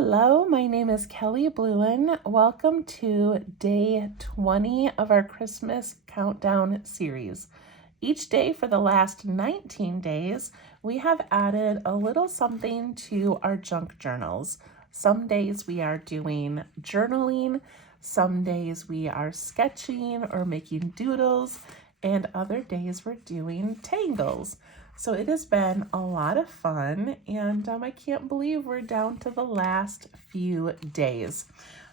Hello, my name is Kelly Bluen. Welcome to day 20 of our Christmas countdown series. Each day for the last 19 days, we have added a little something to our junk journals. Some days we are doing journaling, some days we are sketching or making doodles, and other days we're doing tangles. So it has been a lot of fun, and I can't believe we're down to the last few days.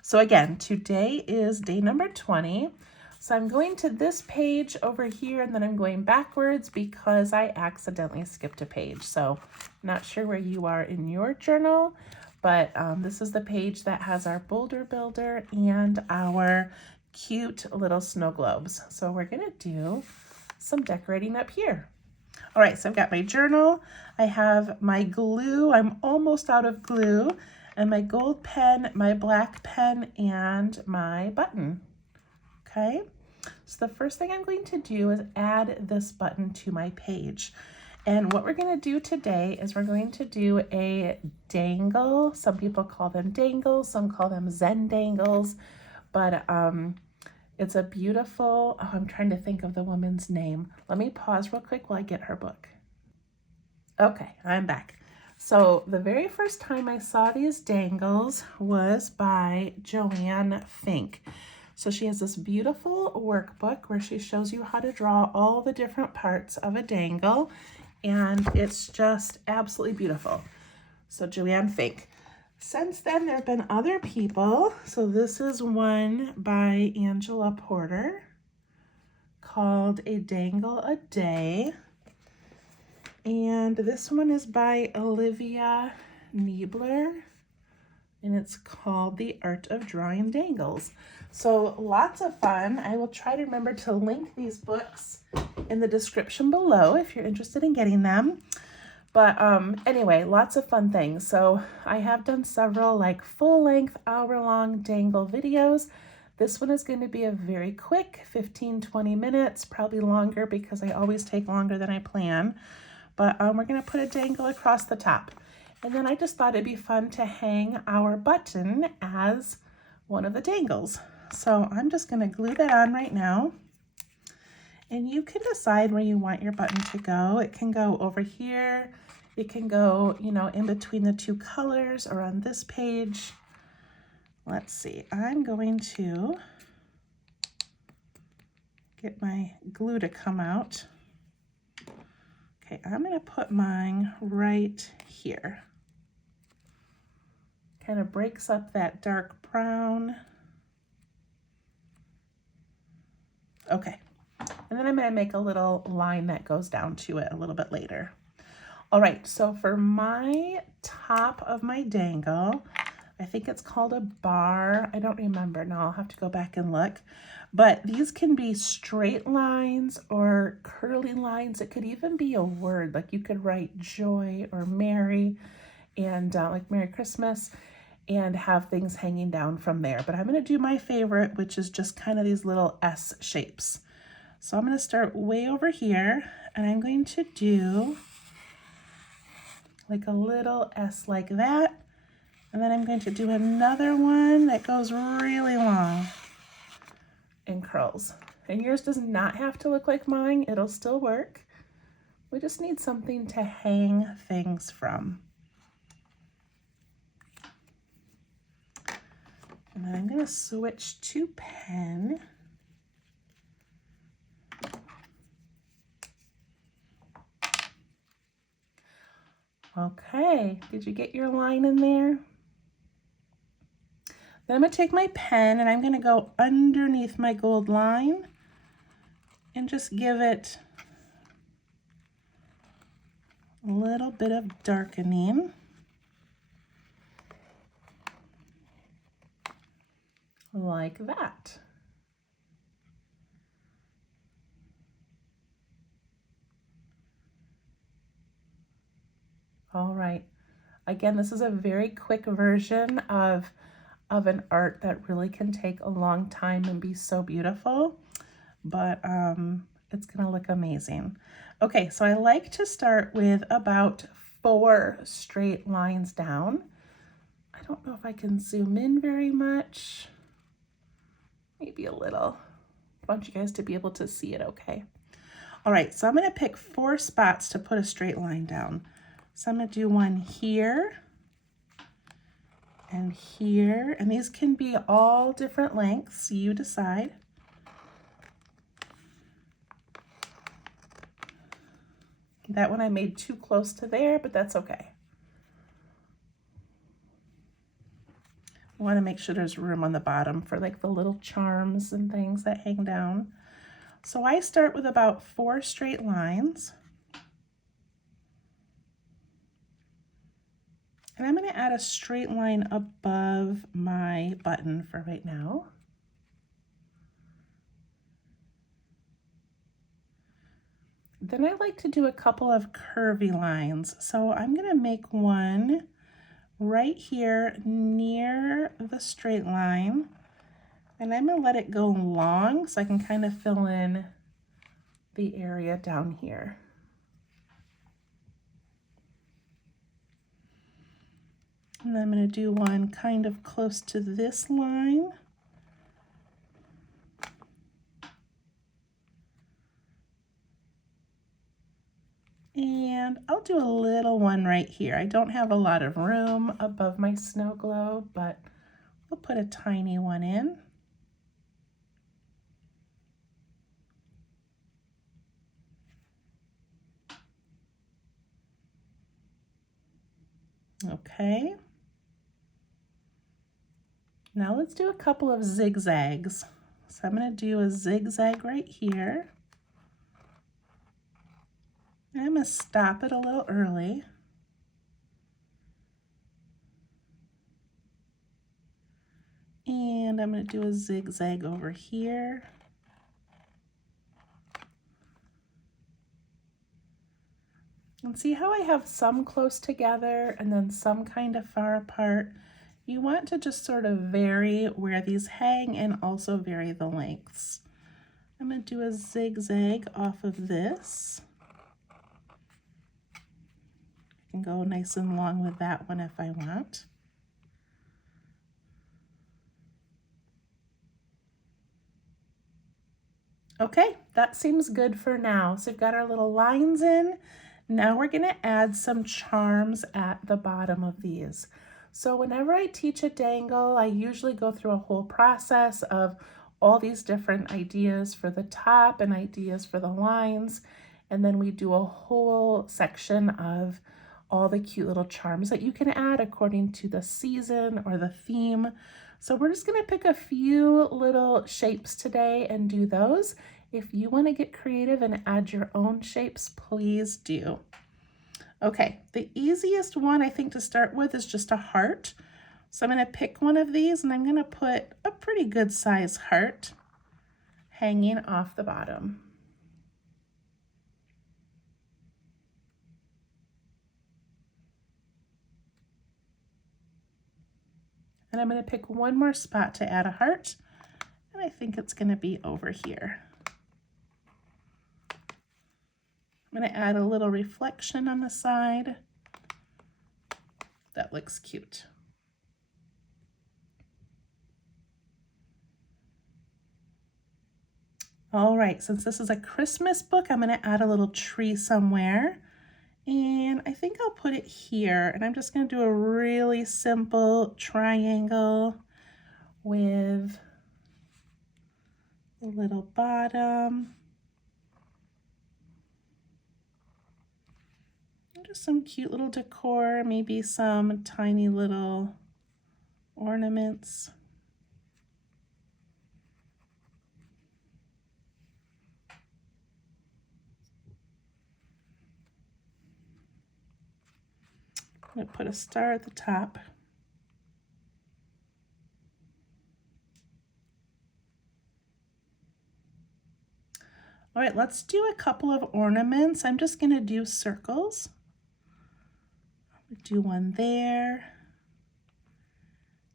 So again, today is day number 20. So I'm going to this page over here, and then I'm going backwards because I accidentally skipped a page. So not sure where you are in your journal, but this is the page that has our boulder builder and our cute little snow globes. So we're gonna do some decorating up here. All right, so I've got my journal, I have my glue, I'm almost out of glue, and my gold pen, my black pen, and my button, okay? So the first thing I'm going to do is add this button to my page. And what we're gonna do today is we're going to do a dangle. Some people call them dangles, some call them Zen dangles, but it's a beautiful, I'm trying to think of the woman's name. Let me pause real quick while I get her book. Okay, I'm back. So the very first time I saw these dangles was by Joanne Fink. So she has this beautiful workbook where she shows you how to draw all the different parts of a dangle, and it's just absolutely beautiful. So Joanne Fink. Since then, there have been other people. So this is one by Angela Porter called A Dangle a Day. And this one is by Olivia Niebler, and it's called The Art of Drawing Dangles. So lots of fun. I will try to remember to link these books in the description below if you're interested in getting them. But anyway, lots of fun things. So I have done several like full-length, hour-long dangle videos. This one is going to be a very quick 15-20 minutes, probably longer because I always take longer than I plan. But we're going to put a dangle across the top. And then I just thought it'd be fun to hang our button as one of the dangles. So I'm just going to glue that on right now. And you can decide where you want your button to go. It can go over here. It can go, you know, in between the two colors or on this page. Let's see. I'm going to get my glue to come out. Okay, I'm going to put mine right here. Kind of breaks up that dark brown. Okay. And then I'm going to make a little line that goes down to it a little bit later. All right, so for my top of my dangle, I think it's called a bar. I don't remember now. I'll have to go back and look. But these can be straight lines or curly lines. It could even be a word. Like you could write joy or Merry and like Merry Christmas and have things hanging down from there. But I'm going to do my favorite, which is just kind of these little S shapes. So I'm going to start way over here, and I'm going to do like a little S like that. And then I'm going to do another one that goes really long and curls. And yours does not have to look like mine. It'll still work. We just need something to hang things from. And then I'm going to switch to pen. Okay, did you get your line in there? Then I'm going to take my pen and I'm going to go underneath my gold line and just give it a little bit of darkening. Like that. All right. Again, this is a very quick version of an art that really can take a long time and be so beautiful, but it's gonna look amazing. Okay, so I like to start with about 4 straight lines down. I don't know if I can zoom in very much. Maybe a little. I want you guys to be able to see it okay. All right, so I'm going to pick 4 spots to put a straight line down. So I'm going to do one here and here, and these can be all different lengths, you decide. That one I made too close to there, but that's okay. I want to make sure there's room on the bottom for like the little charms and things that hang down. So I start with about 4 straight lines. And I'm going to add a straight line above my button for right now. Then I like to do a couple of curvy lines. So I'm going to make one right here near the straight line. And I'm going to let it go long so I can kind of fill in the area down here. And I'm going to do one kind of close to this line. And I'll do a little one right here. I don't have a lot of room above my snow globe, but we'll put a tiny one in. Okay. Now let's do a couple of zigzags. So I'm going to do a zigzag right here. I'm going to stop it a little early. And I'm going to do a zigzag over here. And see how I have some close together and then some kind of far apart? You want to just sort of vary where these hang and also vary the lengths. I'm going to do a zigzag off of this. I can go nice and long with that one if I want. Okay, that seems good for now. So we've got our little lines in. Now we're going to add some charms at the bottom of these. So whenever I teach a dangle, I usually go through a whole process of all these different ideas for the top and ideas for the lines. And then we do a whole section of all the cute little charms that you can add according to the season or the theme. So we're just going to pick a few little shapes today and do those. If you want to get creative and add your own shapes, please do. Okay, the easiest one I think to start with is just a heart. So I'm going to pick one of these and I'm going to put a pretty good size heart hanging off the bottom. And I'm going to pick one more spot to add a heart, and I think it's going to be over here. I'm going to add a little reflection on the side. That looks cute. All right, since this is a Christmas book, I'm going to add a little tree somewhere. And I think I'll put it here, and I'm just going to do a really simple triangle with a little bottom. Just some cute little decor, maybe some tiny little ornaments. I'm going to put a star at the top. All right, let's do a couple of ornaments. I'm just going to do circles. I'll do one there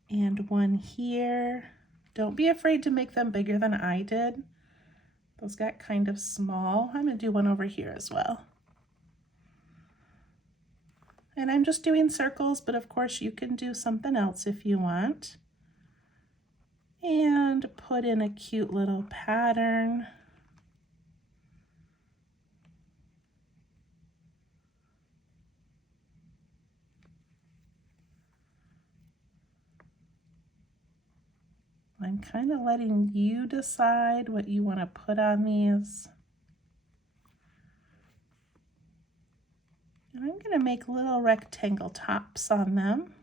and one here. Don't be afraid to make them bigger than I did. Those got kind of small. I'm going to do one over here as well. And I'm just doing circles, but of course you can do something else if you want. And put in a cute little pattern. I'm kind of letting you decide what you want to put on these. And I'm going to make little rectangle tops on them.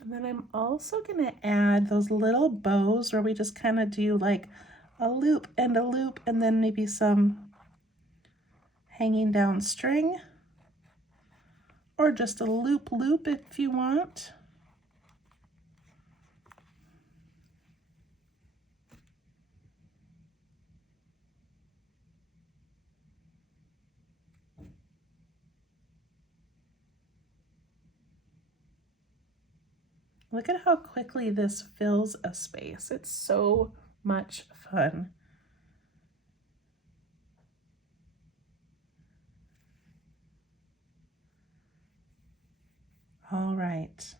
And then I'm also going to add those little bows where we just kind of do like a loop and then maybe some hanging down string, or just a loop if you want. Look at how quickly this fills a space. It's so much fun. All right.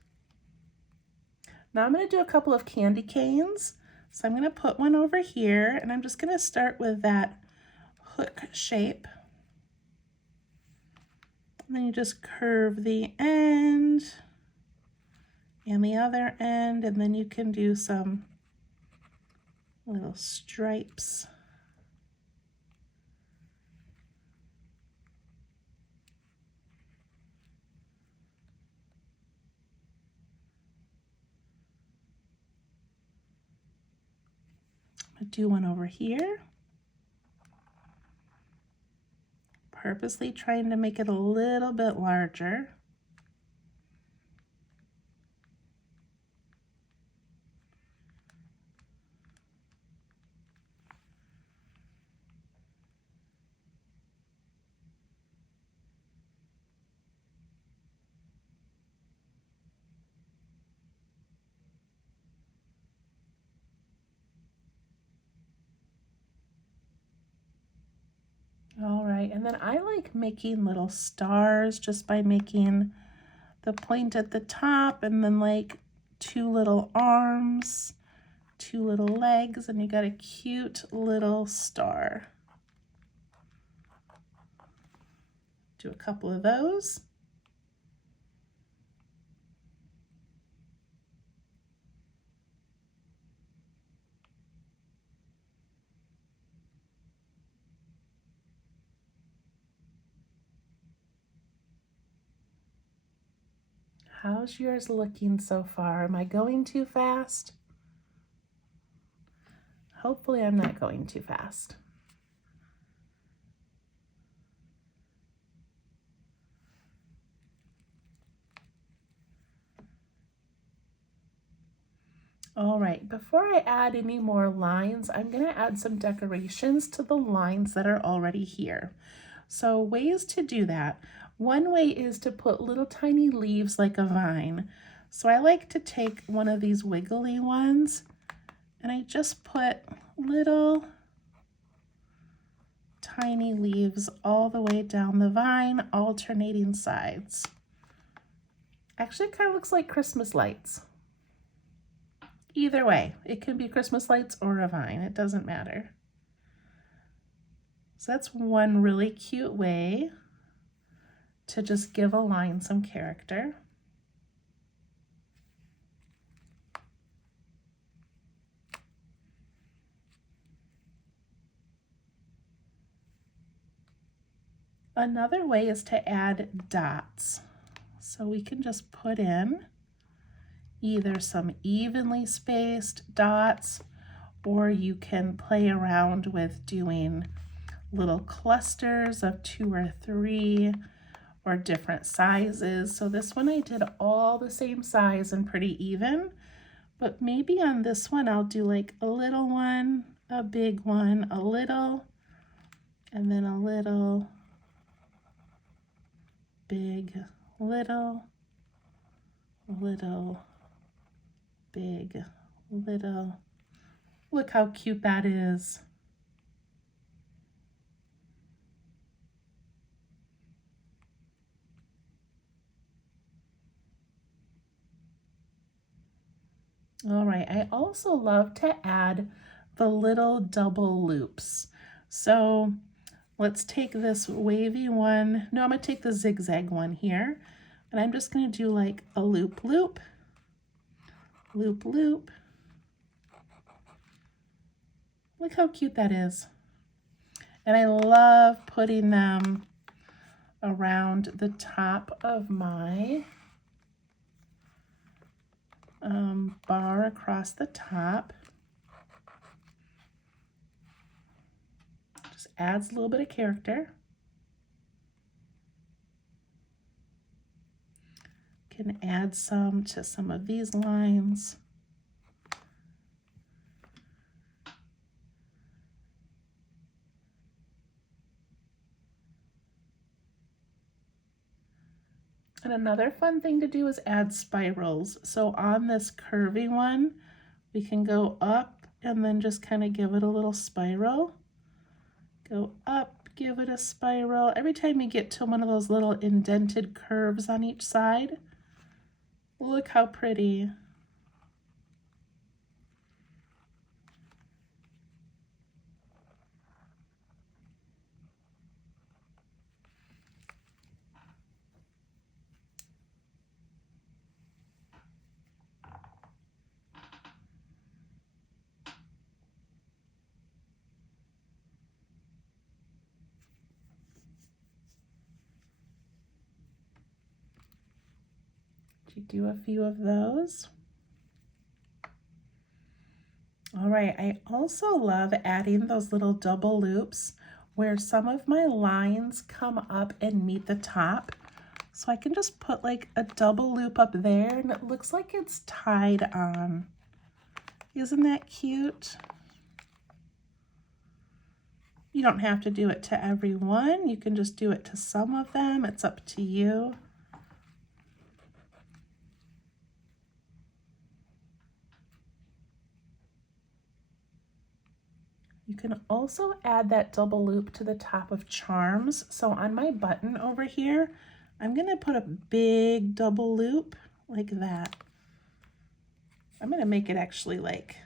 Now I'm going to do a couple of candy canes. So I'm going to put one over here, and I'm just going to start with that hook shape. And then you just curve the end and the other end, and then you can do some little stripes. I'll do one over here. Purposely trying to make it a little bit larger. All right, and then I like making little stars just by making the point at the top and then like two little arms, two little legs, and you got a cute little star. Do a couple of those. How's yours looking so far? Am I going too fast? Hopefully I'm not going too fast. All right, before I add any more lines, I'm going to add some decorations to the lines that are already here. So ways to do that. One way is to put little tiny leaves like a vine. So I like to take one of these wiggly ones and I just put little tiny leaves all the way down the vine, alternating sides. Actually, it kind of looks like Christmas lights. Either way, it can be Christmas lights or a vine, it doesn't matter. So that's one really cute way to just give a line some character. Another way is to add dots. So we can just put in either some evenly spaced dots, or you can play around with doing little clusters of 2 or 3 or different sizes. So this one I did all the same size and pretty even, but maybe on this one I'll do like a little one, a big one, a little, and then a little, big, little, little, big, little. Look how cute that is. All right, I also love to add the little double loops. So let's take this wavy one. No, I'm gonna take the zigzag one here, and I'm just gonna do like a loop, loop, loop, loop. Look how cute that is. And I love putting them around the top of my bar across the top. Just adds a little bit of character. Can add some to some of these lines. And another fun thing to do is add spirals. So on this curvy one, we can go up and then just kind of give it a little spiral. Go up, give it a spiral. Every time you get to one of those little indented curves on each side, look how pretty. You do a few of those. All right, I also love adding those little double loops where some of my lines come up and meet the top. So I can just put like a double loop up there and it looks like it's tied on. Isn't that cute? You don't have to do it to every one. You can just do it to some of them. It's up to you. You can also add that double loop to the top of charms. So on my button over here, I'm gonna put a big double loop like that. I'm gonna make it actually like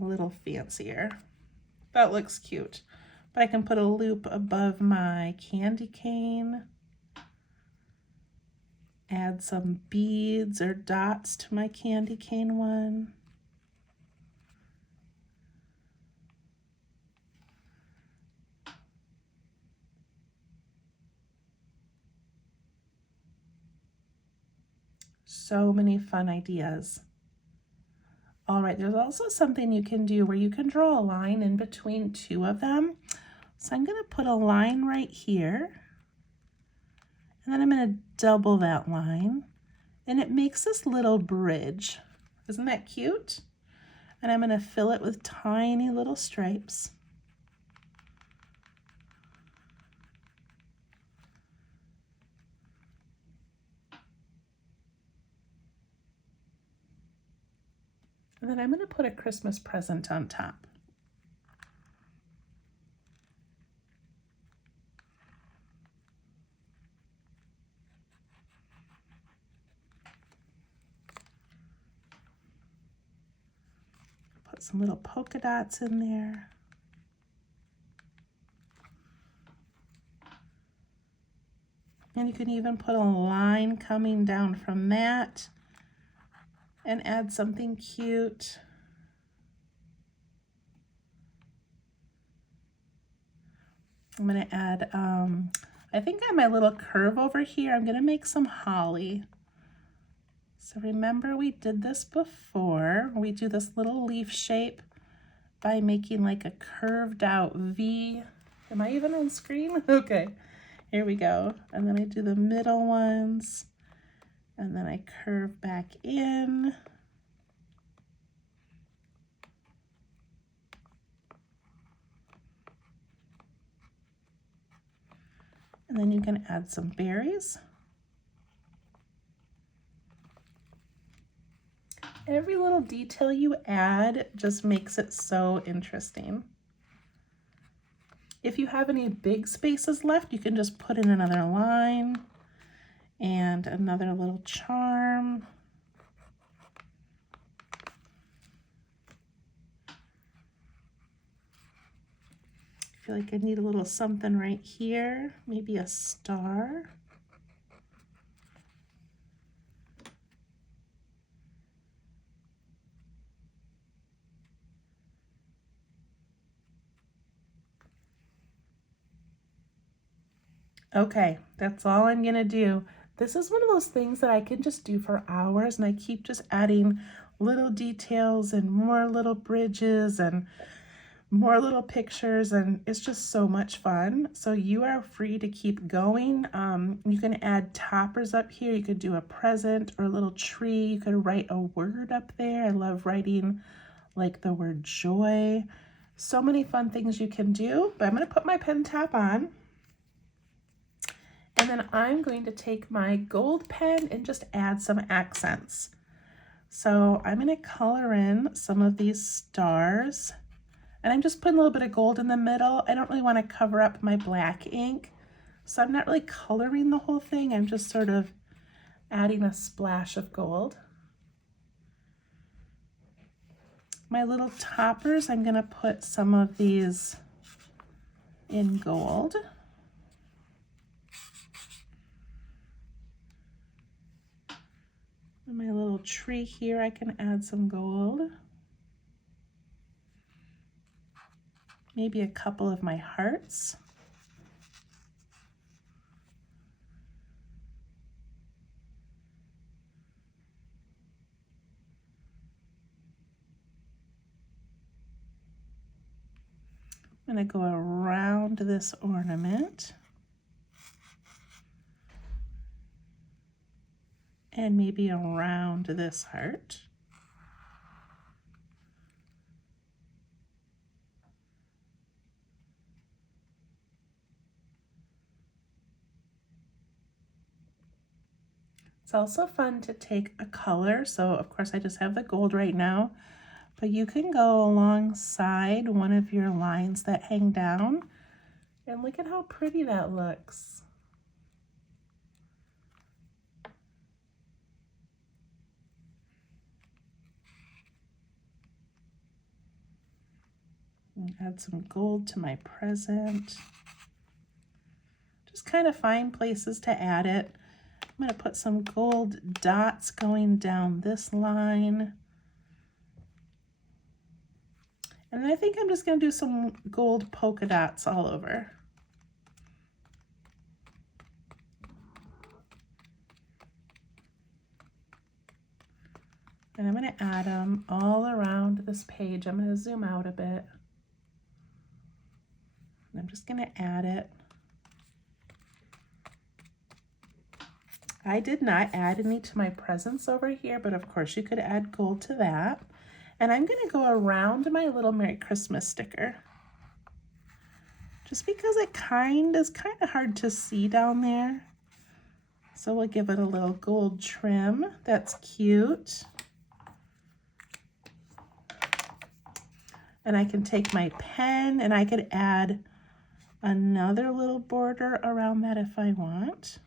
a little fancier. That looks cute. But I can put a loop above my candy cane. Add some beads or dots to my candy cane one. So many fun ideas. All right, there's also something you can do where you can draw a line in between two of them. So I'm gonna put a line right here, and then I'm gonna double that line, and it makes this little bridge. Isn't that cute? And I'm gonna fill it with tiny little stripes. And then I'm going to put a Christmas present on top. Put some little polka dots in there. And you can even put a line coming down from that and add something cute. I'm going to add, I think on my little curve over here, I'm going to make some holly. So remember we did this before. We do this little leaf shape by making like a curved out V. Am I even on screen? Okay, here we go. And then I do the middle ones and then I curve back in. And then you can add some berries. Every little detail you add just makes it so interesting. If you have any big spaces left, you can just put in another line and another little charm. I feel like I need a little something right here, maybe a star. Okay, that's all I'm gonna do. This is one of those things that I can just do for hours, and I keep just adding little details and more little bridges and more little pictures, and it's just so much fun. So you are free to keep going. You can add toppers up here. You could do a present or a little tree. You could write a word up there. I love writing like the word joy. So many fun things you can do, but I'm gonna put my pen top on. And then I'm going to take my gold pen and just add some accents. So I'm going to color in some of these stars. And I'm just putting a little bit of gold in the middle. I don't really want to cover up my black ink. So I'm not really coloring the whole thing. I'm just sort of adding a splash of gold. My little toppers, I'm going to put some of these in gold. My little tree here, I can add some gold. Maybe a couple of my hearts. I'm going to go around this ornament. And maybe around this heart. It's also fun to take a color. So of course I just have the gold right now, but you can go alongside one of your lines that hang down and look at how pretty that looks. Add some gold to my present. Just kind of find places to add it. I'm going to put some gold dots going down this line. And I think I'm just going to do some gold polka dots all over. And I'm going to add them all around this page. I'm going to zoom out a bit. And I'm just going to add it. I did not add any to my presents over here, but of course you could add gold to that. And I'm going to go around my little Merry Christmas sticker. Just because it is kind of hard to see down there. So we'll give it a little gold trim. That's cute. And I can take my pen and I could add another little border around that if I want.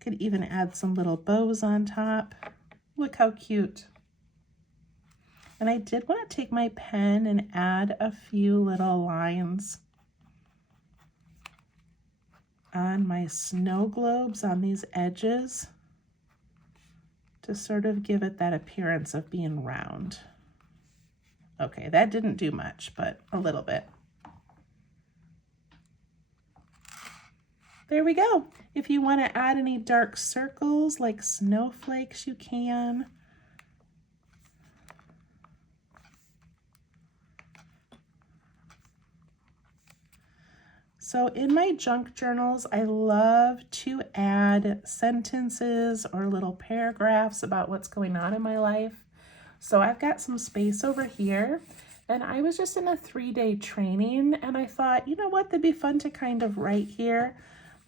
Could even add some little bows on top. Look how cute. And I did want to take my pen and add a few little lines on my snow globes on these edges to sort of give it that appearance of being round. Okay, that didn't do much, but a little bit. There we go. If you want to add any dark circles like snowflakes, you can. So in my junk journals, I love to add sentences or little paragraphs about what's going on in my life. So I've got some space over here, and I was just in a 3-day training, and I thought, you know what, that'd be fun to kind of write here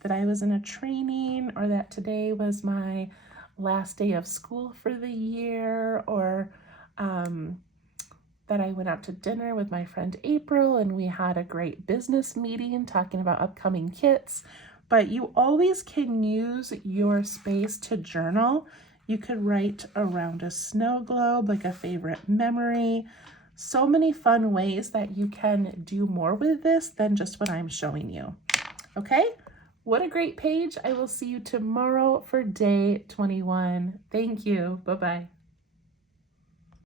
that I was in a training, or that today was my last day of school for the year, or that I went out to dinner with my friend April and we had a great business meeting talking about upcoming kits. But you always can use your space to journal. You could write around a snow globe, like a favorite memory. So many fun ways that you can do more with this than just what I'm showing you. Okay? What a great page. I will see you tomorrow for day 21. Thank you. Bye-bye.